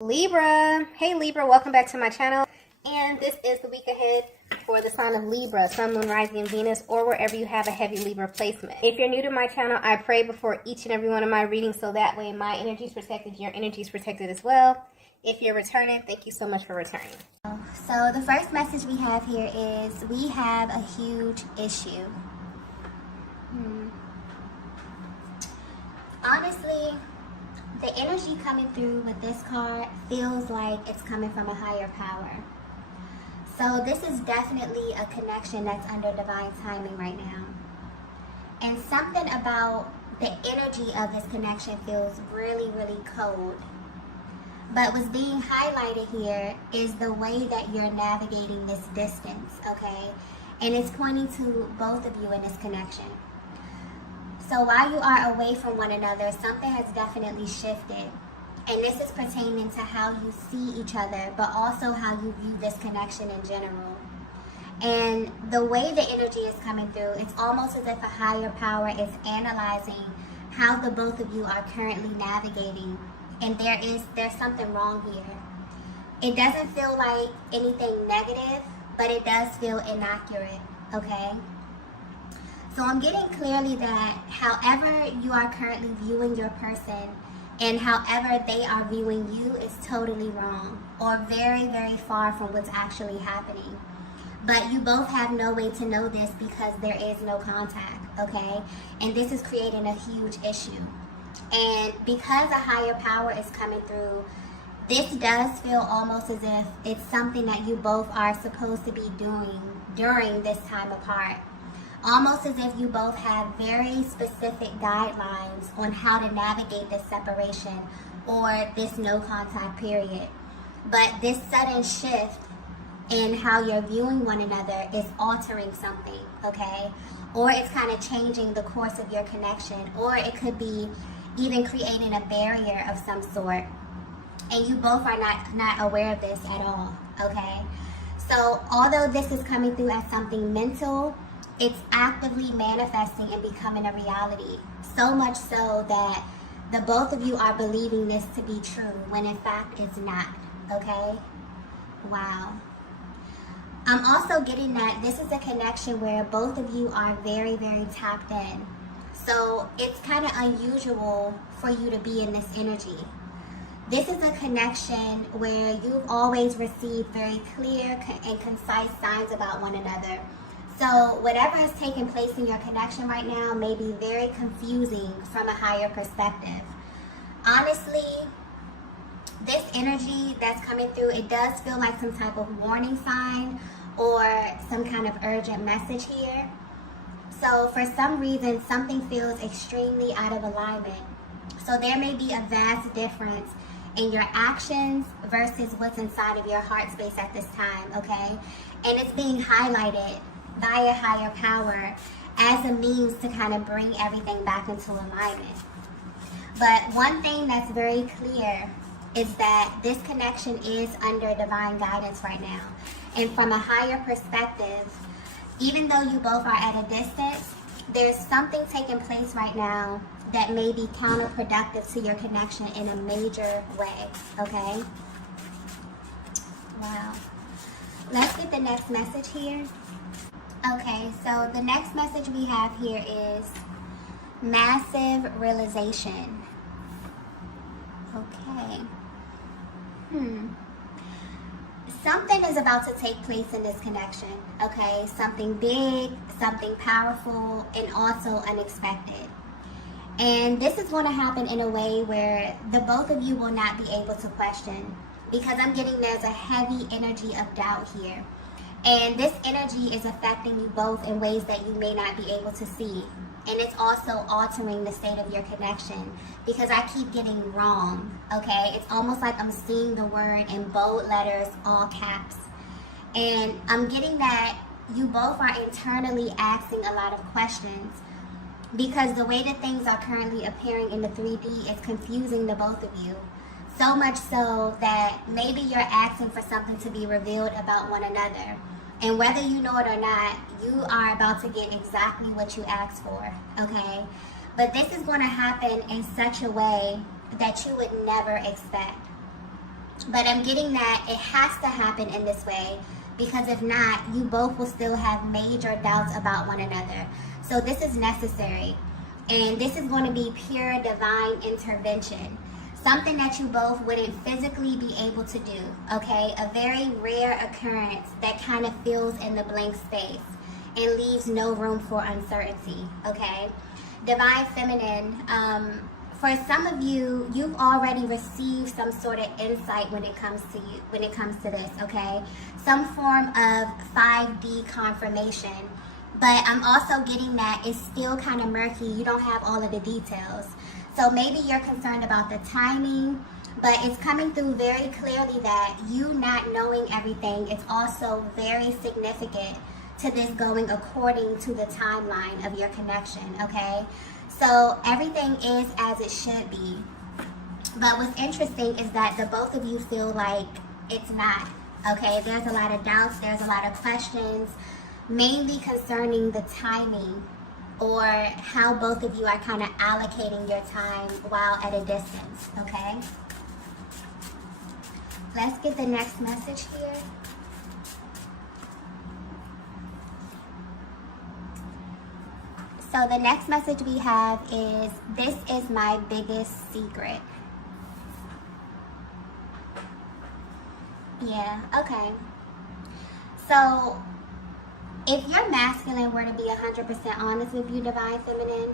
Libra. Hey Libra, welcome back to my channel. And this is the week ahead for the sign of Libra, Sun, Moon, Rising, and Venus, or wherever you have a heavy Libra placement. If you're new to my channel, I pray before each and every one of my readings so that way my energy is protected, your energy is protected as well. If you're returning, thank you so much for returning. So the first message we have here is we have a huge issue. Honestly, the energy coming through with this card feels like it's coming from a higher power. So this is definitely a connection that's under divine timing right now. And something about the energy of this connection feels really, really cold. But what's being highlighted here is the way that you're navigating this distance, okay? And it's pointing to both of you in this connection. So while you are away from one another, something has definitely shifted. And this is pertaining to how you see each other, but also how you view this connection in general. And the way the energy is coming through, it's almost as if a higher power is analyzing how the both of you are currently navigating. And there's something wrong here. It doesn't feel like anything negative, but it does feel inaccurate, okay? So I'm getting clearly that however you are currently viewing your person and however they are viewing you is totally wrong or very, very far from what's actually happening. But you both have no way to know this because there is no contact, okay? And this is creating a huge issue. And because a higher power is coming through, this does feel almost as if it's something that you both are supposed to be doing during this time apart. Almost as if you both have very specific guidelines on how to navigate this separation or this no contact period. But this sudden shift in how you're viewing one another is altering something, okay? Or it's kind of changing the course of your connection, or it could be even creating a barrier of some sort. And you both are not aware of this at all, okay? So although this is coming through as something mental, it's actively manifesting and becoming a reality. So much so that the both of you are believing this to be true when in fact it's not, okay? Wow. I'm also getting that this is a connection where both of you are very, very tapped in. So it's kind of unusual for you to be in this energy. This is a connection where you've always received very clear and concise signs about one another. So whatever is taking place in your connection right now may be very confusing from a higher perspective. Honestly, this energy that's coming through, it does feel like some type of warning sign or some kind of urgent message here. So for some reason, something feels extremely out of alignment. So there may be a vast difference in your actions versus what's inside of your heart space at this time, okay? And it's being highlighted by a higher power as a means to kind of bring everything back into alignment. But one thing that's very clear is that this connection is under divine guidance right now. And from a higher perspective, even though you both are at a distance, there's something taking place right now that may be counterproductive to your connection in a major way, okay? Wow. Let's get the next message here. Okay, so the next message we have here is massive realization. Okay. Something is about to take place in this connection, okay? Something big, something powerful, and also unexpected. And this is going to happen in a way where the both of you will not be able to question, because I'm getting there's a heavy energy of doubt here. And this energy is affecting you both in ways that you may not be able to see. And it's also altering the state of your connection because I keep getting wrong, okay? It's almost like I'm seeing the word in bold letters, all caps. And I'm getting that you both are internally asking a lot of questions because the way that things are currently appearing in the 3D is confusing the both of you. So much so that maybe you're asking for something to be revealed about one another. And whether you know it or not, you are about to get exactly what you asked for, okay? But this is going to happen in such a way that you would never expect. But I'm getting that it has to happen in this way, because if not, you both will still have major doubts about one another. So this is necessary. And this is going to be pure divine intervention. Something that you both wouldn't physically be able to do, okay? A very rare occurrence that kind of fills in the blank space and leaves no room for uncertainty, okay? Divine feminine, for some of you, you've already received some sort of insight when it comes to this, okay? Some form of 5D confirmation. But I'm also getting that it's still kind of murky. You don't have all of the details. So maybe you're concerned about the timing, but it's coming through very clearly that you not knowing everything is also very significant to this going according to the timeline of your connection, okay? So everything is as it should be. But what's interesting is that the both of you feel like it's not, okay? There's a lot of doubts, there's a lot of questions, mainly concerning the timing or how both of you are kind of allocating your time while at a distance, okay? Let's get the next message here. So the next message we have is, this is my biggest secret. Yeah, okay. So if your masculine were to be 100% honest with you, Divine Feminine,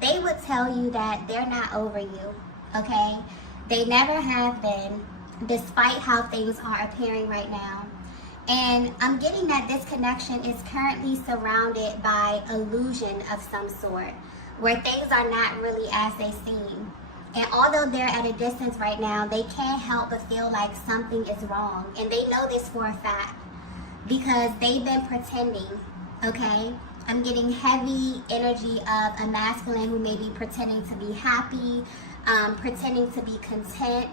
they would tell you that they're not over you, okay? They never have been, despite how things are appearing right now. And I'm getting that this connection is currently surrounded by illusion of some sort, where things are not really as they seem. And although they're at a distance right now, they can't help but feel like something is wrong. And they know this for a fact, because they've been pretending, okay? I'm getting heavy energy of a masculine who may be pretending to be happy, pretending to be content,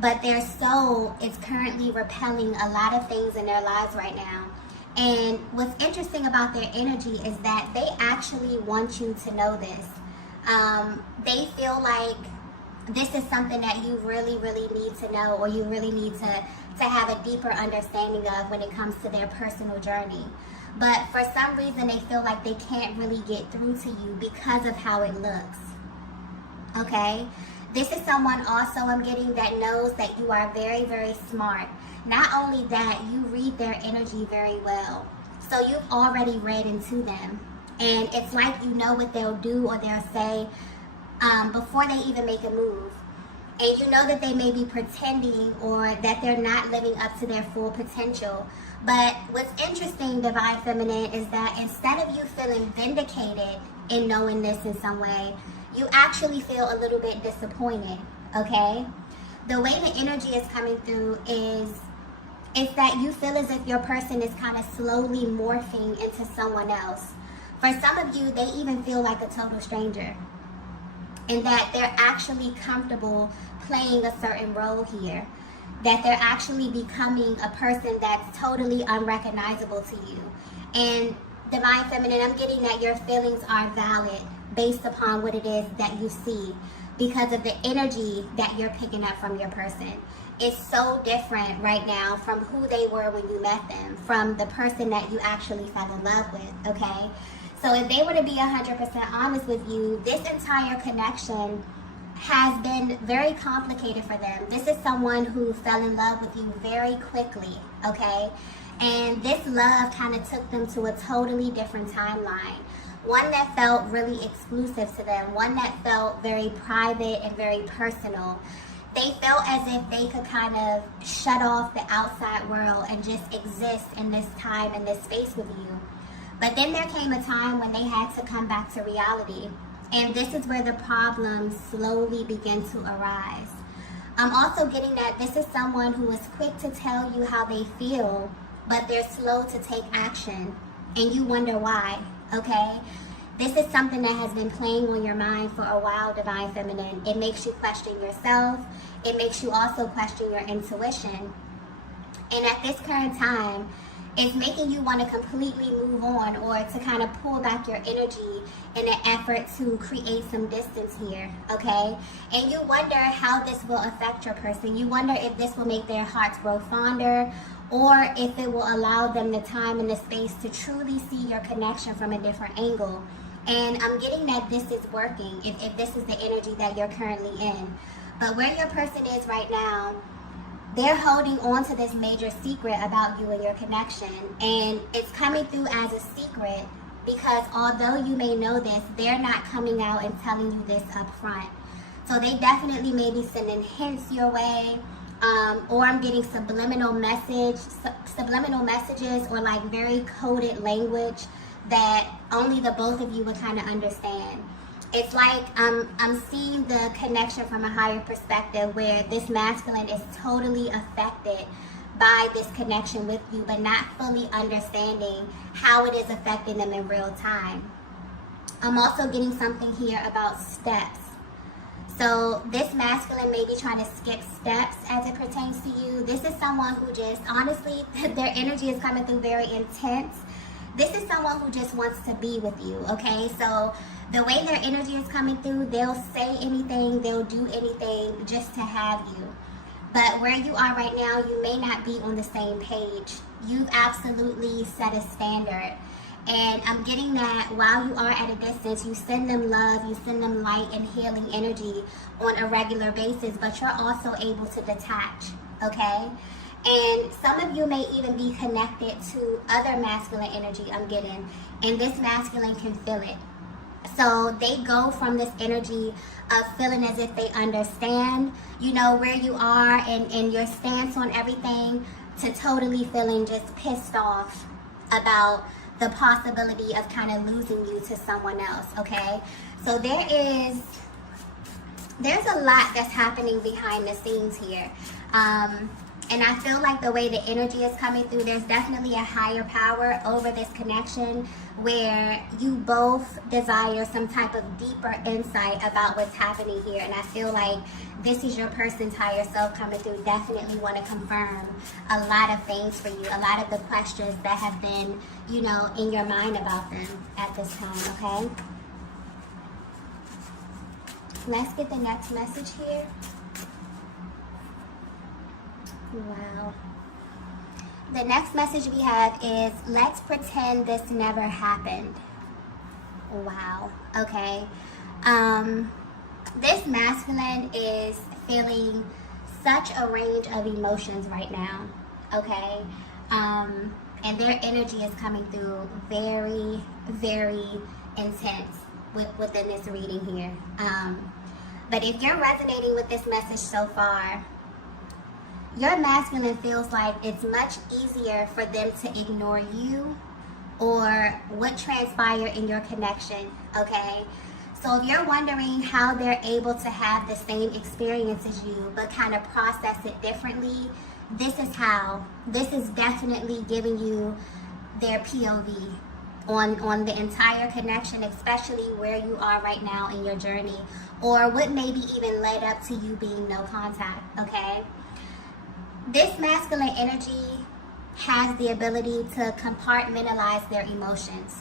but their soul is currently repelling a lot of things in their lives right now. And what's interesting about their energy is that they actually want you to know this. They feel like this is something that you really, really need to know, or you really need to have a deeper understanding of when it comes to their personal journey. But for some reason, they feel like they can't really get through to you because of how it looks, okay? This is someone also I'm getting that knows that you are very, very smart. Not only that, you read their energy very well. So you've already read into them. And it's like you know what they'll do or they'll say before they even make a move. And you know that they may be pretending or that they're not living up to their full potential. But what's interesting, Divine Feminine, is that instead of you feeling vindicated in knowing this in some way, you actually feel a little bit disappointed, okay? The way the energy is coming through is that you feel as if your person is kind of slowly morphing into someone else. For some of you, they even feel like a total stranger, and that they're actually comfortable playing a certain role here, that they're actually becoming a person that's totally unrecognizable to you. And Divine Feminine, I'm getting that your feelings are valid based upon what it is that you see, because of the energy that you're picking up from your person. It's so different right now from who they were when you met them, from the person that you actually fell in love with, okay? So if they were to be 100% honest with you, this entire connection has been very complicated for them. This is someone who fell in love with you very quickly, okay? And this love kind of took them to a totally different timeline. One that felt really exclusive to them, one that felt very private and very personal. They felt as if they could kind of shut off the outside world and just exist in this time and this space with you. But then there came a time when they had to come back to reality. And this is where the problems slowly begin to arise. I'm also getting that this is someone who is quick to tell you how they feel, but they're slow to take action. And you wonder why. Okay, this is something that has been playing on your mind for a while, Divine Feminine. It makes you question yourself. It makes you also question your intuition. And at this current time, It's making you want to completely move on, or to kind of pull back your energy in an effort to create some distance here, okay? And you wonder how this will affect your person. You wonder if this will make their hearts grow fonder, or if it will allow them the time and the space to truly see your connection from a different angle. And I'm getting that this is working, if this is the energy that you're currently in. But where your person is right now, they're holding on to this major secret about you and your connection. And it's coming through as a secret because although you may know this, they're not coming out and telling you this up front. So they definitely may be sending hints your way, or I'm getting subliminal messages, or like very coded language that only the both of you would kind of understand. It's like I'm seeing the connection from a higher perspective where this masculine is totally affected by this connection with you, but not fully understanding how it is affecting them in real time. I'm also getting something here about steps. So this masculine may be trying to skip steps as it pertains to you. This is someone who just, honestly, their energy is coming through very intense. This is someone who just wants to be with you, okay? So the way their energy is coming through, they'll say anything, they'll do anything just to have you. But where you are right now, you may not be on the same page. You've absolutely set a standard. And I'm getting that while you are at a distance, you send them love, you send them light and healing energy on a regular basis, but you're also able to detach, okay? And some of you may even be connected to other masculine energy I'm getting, and this masculine can feel it. So they go from this energy of feeling as if they understand, you know, where you are and your stance on everything, to totally feeling just pissed off about the possibility of kind of losing you to someone else, okay? So there's a lot that's happening behind the scenes here. And I feel like the way the energy is coming through, there's definitely a higher power over this connection where you both desire some type of deeper insight about what's happening here. And I feel like this is your person's higher self coming through. Definitely want to confirm a lot of things for you, a lot of the questions that have been, you know, in your mind about them at this time, okay? Let's get the next message here. Wow. The next message we have is, let's pretend this never happened. Wow. Okay. This masculine is feeling such a range of emotions right now. Okay. And their energy is coming through very, very intense within this reading here. But if you're resonating with this message so far, your masculine feels like it's much easier for them to ignore you or what transpired in your connection, okay? So if you're wondering how they're able to have the same experience as you but kind of process it differently, this is how. This is definitely giving you their POV on the entire connection, especially where you are right now in your journey, or what maybe even led up to you being no contact, okay? This masculine energy has the ability to compartmentalize their emotions.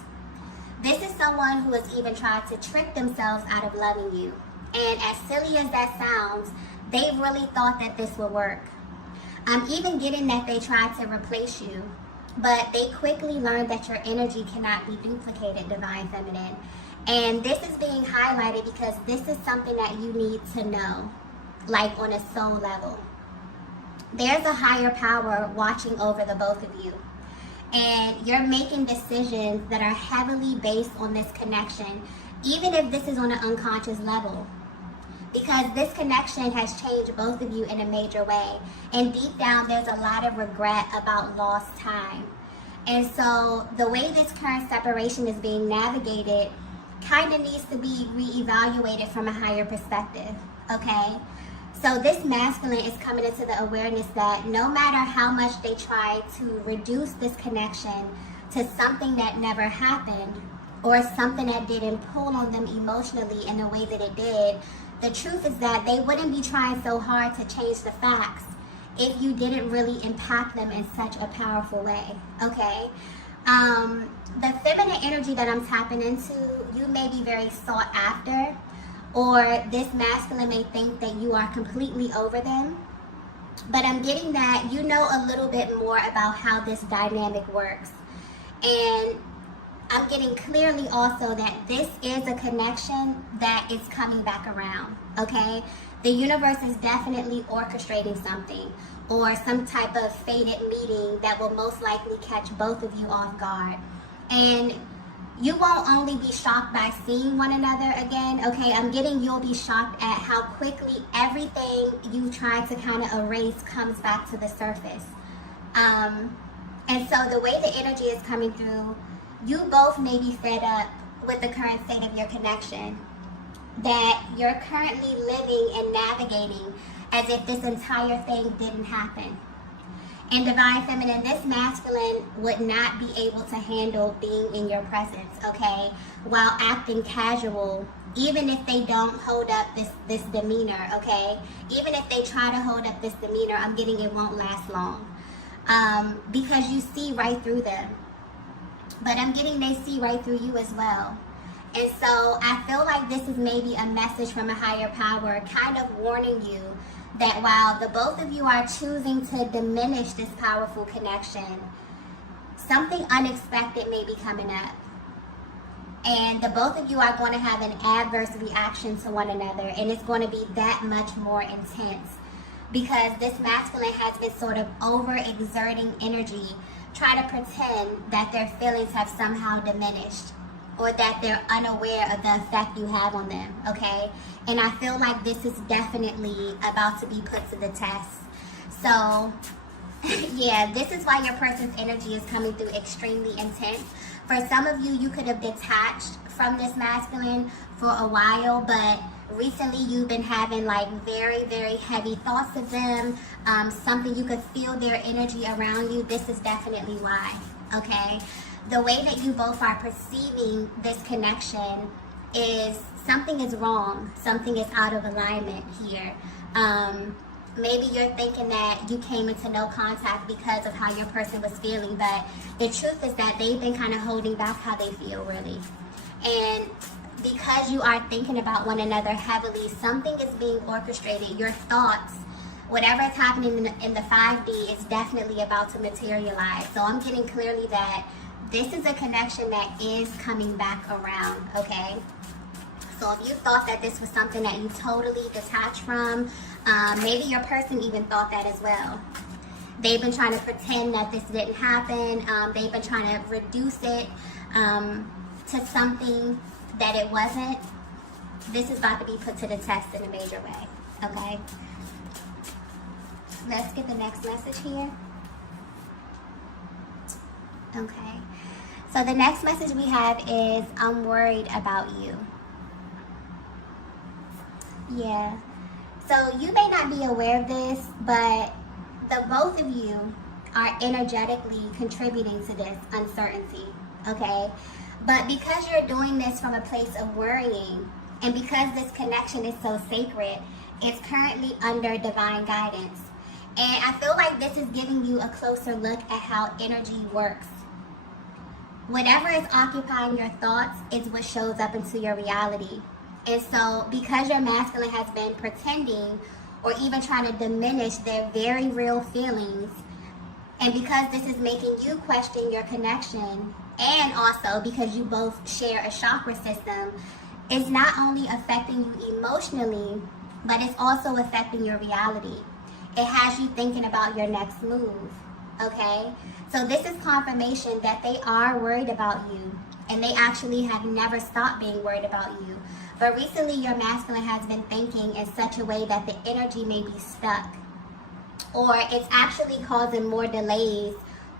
This is someone who has even tried to trick themselves out of loving you. And as silly as that sounds, they really thought that this would work. I'm even getting that they tried to replace you, but they quickly learned that your energy cannot be duplicated, Divine Feminine. And this is being highlighted because this is something that you need to know, like on a soul level. There's a higher power watching over the both of you. And you're making decisions that are heavily based on this connection, even if this is on an unconscious level. Because this connection has changed both of you in a major way. And deep down, there's a lot of regret about lost time. And so the way this current separation is being navigated kind of needs to be reevaluated from a higher perspective, okay? So this masculine is coming into the awareness that no matter how much they try to reduce this connection to something that never happened or something that didn't pull on them emotionally in the way that it did, the truth is that they wouldn't be trying so hard to change the facts if you didn't really impact them in such a powerful way, okay? The feminine energy that I'm tapping into, you may be very sought after, or this masculine may think that you are completely over them. But I'm getting that you know a little bit more about how this dynamic works. And I'm getting clearly also that this is a connection that is coming back around, okay? The universe is definitely orchestrating something, or some type of fated meeting that will most likely catch both of you off guard. And you won't only be shocked by seeing one another again, okay? I'm getting you'll be shocked at how quickly everything you tried to kind of erase comes back to the surface. And so the way the energy is coming through, you both may be fed up with the current state of your connection, that you're currently living and navigating as if this entire thing didn't happen. And Divine Feminine, this masculine would not be able to handle being in your presence, okay, while acting casual, even if they don't hold up this demeanor, okay? Even if they try to hold up this demeanor, I'm getting it won't last long, because you see right through them. But I'm getting they see right through you as well. And so I feel like this is maybe a message from a higher power kind of warning you that while the both of you are choosing to diminish this powerful connection, something unexpected may be coming up. And the both of you are going to have an adverse reaction to one another, and it's going to be that much more intense because this masculine has been sort of overexerting energy, trying to pretend that their feelings have somehow diminished, or that they're unaware of the effect you have on them, okay? And I feel like this is definitely about to be put to the test. So, yeah, this is why your person's energy is coming through extremely intense. For some of you, you could have detached from this masculine for a while, but recently you've been having like very, very heavy thoughts of them, something you could feel their energy around you. This is definitely why, okay? The way that you both are perceiving this connection is something is wrong. Something is out of alignment here. Maybe you're thinking that you came into no contact because of how your person was feeling, but the truth is that they've been kind of holding back how they feel, really. And because you are thinking about one another heavily, something is being orchestrated. Your thoughts, whatever is happening in the 5D is definitely about to materialize. So I'm getting clearly that this is a connection that is coming back around, okay? So if you thought that this was something that you totally detached from, maybe your person even thought that as well. They've been trying to pretend that this didn't happen. They've been trying to reduce it to something that it wasn't. This is about to be put to the test in a major way, okay? Let's get the next message here. Okay. So the next message we have is, I'm worried about you. Yeah. So you may not be aware of this, but the both of you are energetically contributing to this uncertainty, okay? But because you're doing this from a place of worrying, and because this connection is so sacred, it's currently under divine guidance. And I feel like this is giving you a closer look at how energy works. Whatever is occupying your thoughts is what shows up into your reality. And so because your masculine has been pretending or even trying to diminish their very real feelings, and because this is making you question your connection, and also because you both share a chakra system, it's not only affecting you emotionally, but it's also affecting your reality. It has you thinking about your next move, okay? So this is confirmation that they are worried about you, and they actually have never stopped being worried about you. But recently your masculine has been thinking in such a way that the energy may be stuck, or it's actually causing more delays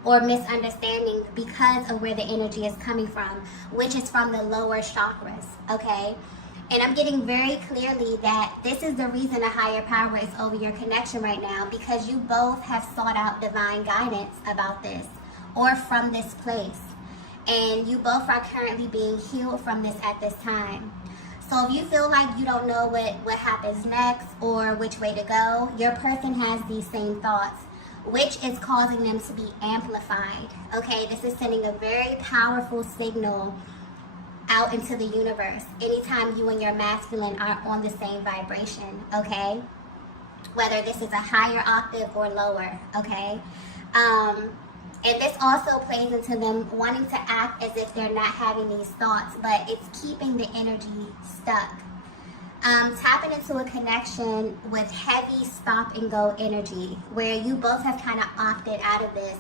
or misunderstandings because of where the energy is coming from, which is from the lower chakras, okay? And I'm getting very clearly that this is the reason a higher power is over your connection right now, because you both have sought out divine guidance about this or from this place. And you both are currently being healed from this at this time. So So if you feel like you don't know what happens next or which way to go, your person has these same thoughts, which is causing them to be amplified. Okay, this is sending a very powerful signal out into the universe anytime you and your masculine are on the same vibration. Okay, whether this is a higher octave or lower. Okay, and this also plays into them wanting to act as if they're not having these thoughts, but it's keeping the energy stuck. Tapping into a connection with heavy stop and go energy, where you both have kind of opted out of this,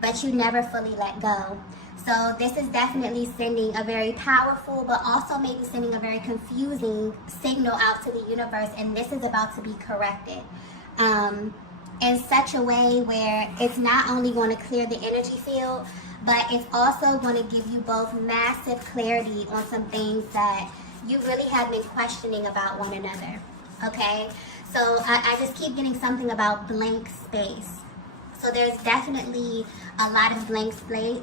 but you never fully let go. So this is definitely sending a very powerful, but also maybe sending a very confusing signal out to the universe, and this is about to be corrected. In such a way where it's not only going to clear the energy field, but it's also going to give you both massive clarity on some things that you really have been questioning about one another. Okay, so I just keep getting something about blank space. So there's definitely a lot of blank space.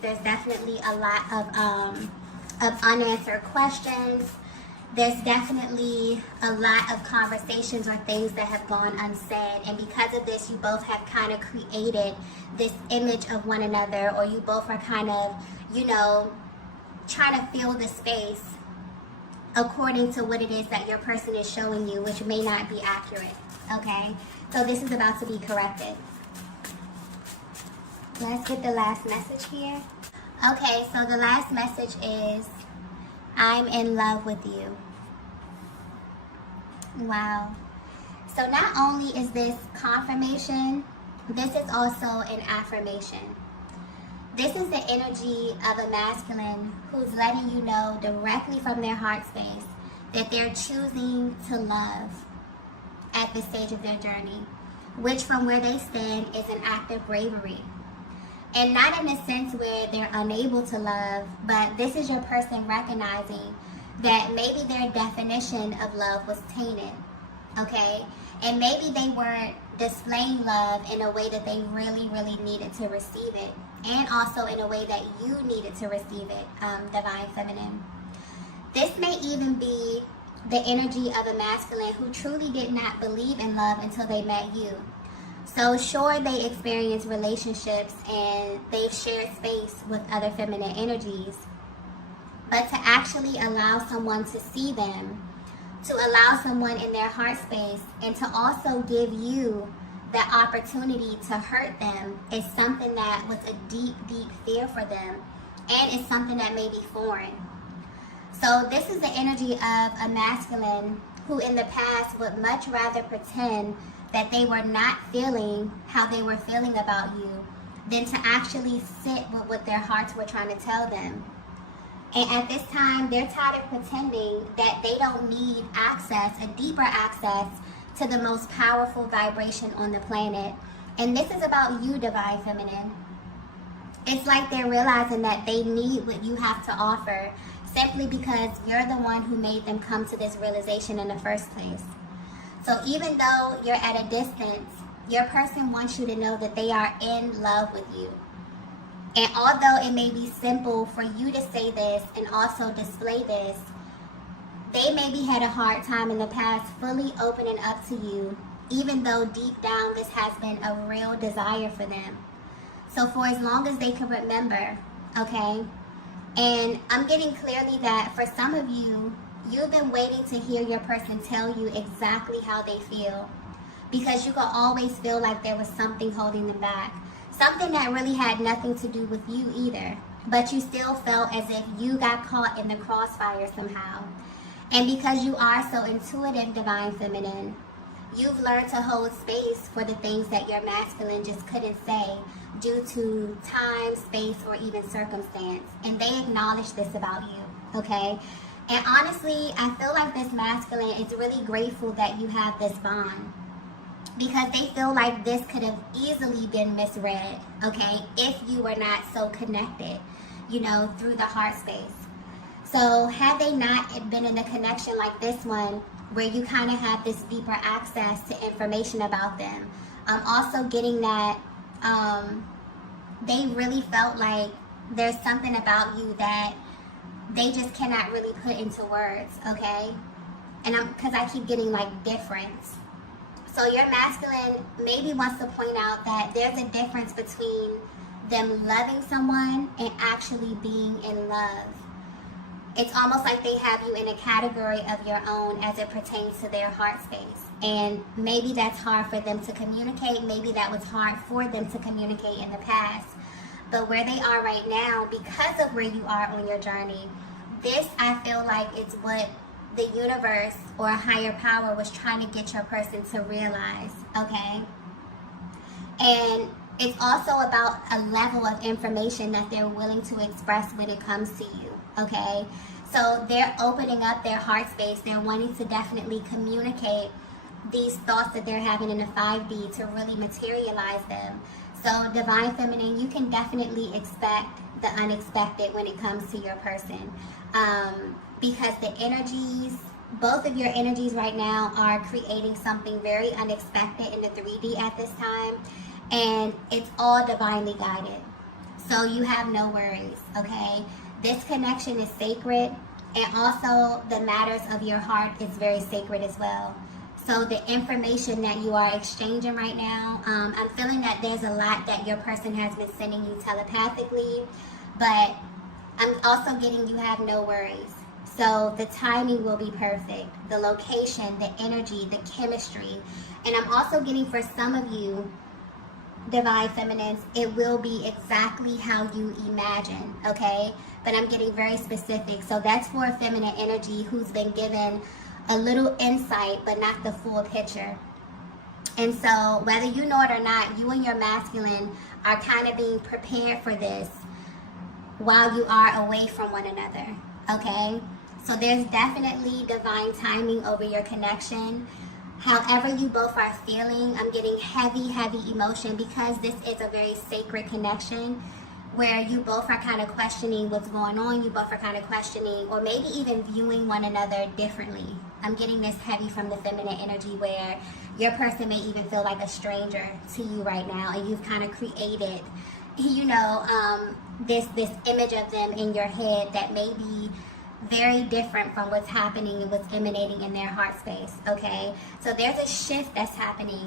There's definitely a lot of unanswered questions. There's definitely a lot of conversations or things that have gone unsaid, and because of this, you both have kind of created this image of one another, or you both are kind of, trying to fill the space according to what it is that your person is showing you, which may not be accurate. Okay, so this is about to be corrected. Let's get the last message here. Okay, so the last message is, I'm in love with you. Wow. So not only is this confirmation, this is also an affirmation. This is the energy of a masculine who's letting you know directly from their heart space that they're choosing to love at this stage of their journey, which from where they stand is an act of bravery. And not in a sense where they're unable to love, but this is your person recognizing that maybe their definition of love was tainted, okay? And maybe they weren't displaying love in a way that they really, really needed to receive it, and also in a way that you needed to receive it, Divine Feminine. This may even be the energy of a masculine who truly did not believe in love until they met you. So sure, they experience relationships and they've shared space with other feminine energies, but to actually allow someone to see them, to allow someone in their heart space, and to also give you the opportunity to hurt them is something that was a deep, deep fear for them, and it's something that may be foreign. So this is the energy of a masculine who in the past would much rather pretend that they were not feeling how they were feeling about you than to actually sit with what their hearts were trying to tell them. And at this time, they're tired of pretending that they don't need access, a deeper access to the most powerful vibration on the planet. And this is about you, Divine Feminine. It's like they're realizing that they need what you have to offer simply because you're the one who made them come to this realization in the first place. So even though you're at a distance, your person wants you to know that they are in love with you. And although it may be simple for you to say this and also display this, they maybe had a hard time in the past fully opening up to you, even though deep down this has been a real desire for them. So for as long as they can remember, okay? And I'm getting clearly that for some of you, you've been waiting to hear your person tell you exactly how they feel, because you could always feel like there was something holding them back. Something that really had nothing to do with you either, but you still felt as if you got caught in the crossfire somehow. And because you are so intuitive, Divine Feminine, you've learned to hold space for the things that your masculine just couldn't say due to time, space, or even circumstance. And they acknowledge this about you, okay? And honestly, I feel like this masculine is really grateful that you have this bond, because they feel like this could have easily been misread, okay, if you were not so connected, through the heart space. So had they not been in a connection like this one, where you kind of have this deeper access to information about them, also getting that they really felt like there's something about you that they just cannot really put into words, okay? And because I keep getting like difference. So your masculine maybe wants to point out that there's a difference between them loving someone and actually being in love. It's almost like they have you in a category of your own as it pertains to their heart space. And maybe that's hard for them to communicate. Maybe that was hard for them to communicate in the past. But where they are right now, because of where you are on your journey, this, I feel like, is what the universe or a higher power was trying to get your person to realize, okay? And it's also about a level of information that they're willing to express when it comes to you, okay? So they're opening up their heart space. They're wanting to definitely communicate these thoughts that they're having in the 5D to really materialize them. So Divine Feminine, you can definitely expect the unexpected when it comes to your person. Because the energies, both of your energies right now are creating something very unexpected in the 3D at this time. And it's all divinely guided. So you have no worries, okay? This connection is sacred, and also the matters of your heart is very sacred as well. So the information that you are exchanging right now, I'm feeling that there's a lot that your person has been sending you telepathically, but I'm also getting you have no worries. So the timing will be perfect, the location, the energy, the chemistry, and I'm also getting for some of you, Divine Feminines, it will be exactly how you imagine, okay? But I'm getting very specific. So that's for a feminine energy who's been given a little insight, but not the full picture. And so whether you know it or not, you and your masculine are kind of being prepared for this while you are away from one another, okay? So there's definitely divine timing over your connection. However you both are feeling, I'm getting heavy, heavy emotion because this is a very sacred connection where you both are kind of questioning what's going on. You both are kind of questioning or maybe even viewing one another differently. I'm getting this heavy from the feminine energy where your person may even feel like a stranger to you right now, and you've kind of created, you know, this image of them in your head that may be very different from what's happening and what's emanating in their heart space, okay? So there's a shift that's happening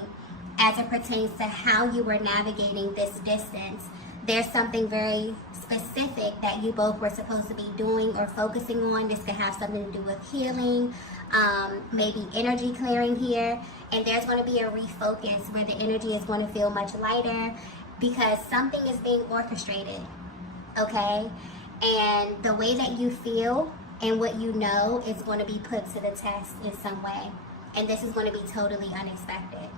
as it pertains to how you were navigating this distance. There's something very specific that you both were supposed to be doing or focusing on. This could have something to do with healing, maybe energy clearing here. And there's going to be a refocus where the energy is going to feel much lighter because something is being orchestrated, okay? And the way that you feel and what you know is going to be put to the test in some way. And this is going to be totally unexpected.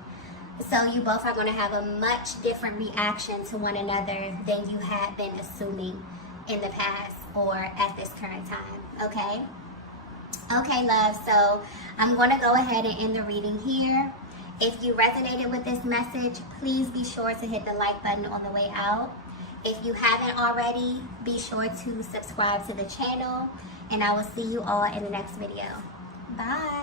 So you both are going to have a much different reaction to one another than you had been assuming in the past or at this current time, okay? Okay, love, so I'm going to go ahead and end the reading here. If you resonated with this message, please be sure to hit the like button on the way out. If you haven't already, be sure to subscribe to the channel, and I will see you all in the next video. Bye.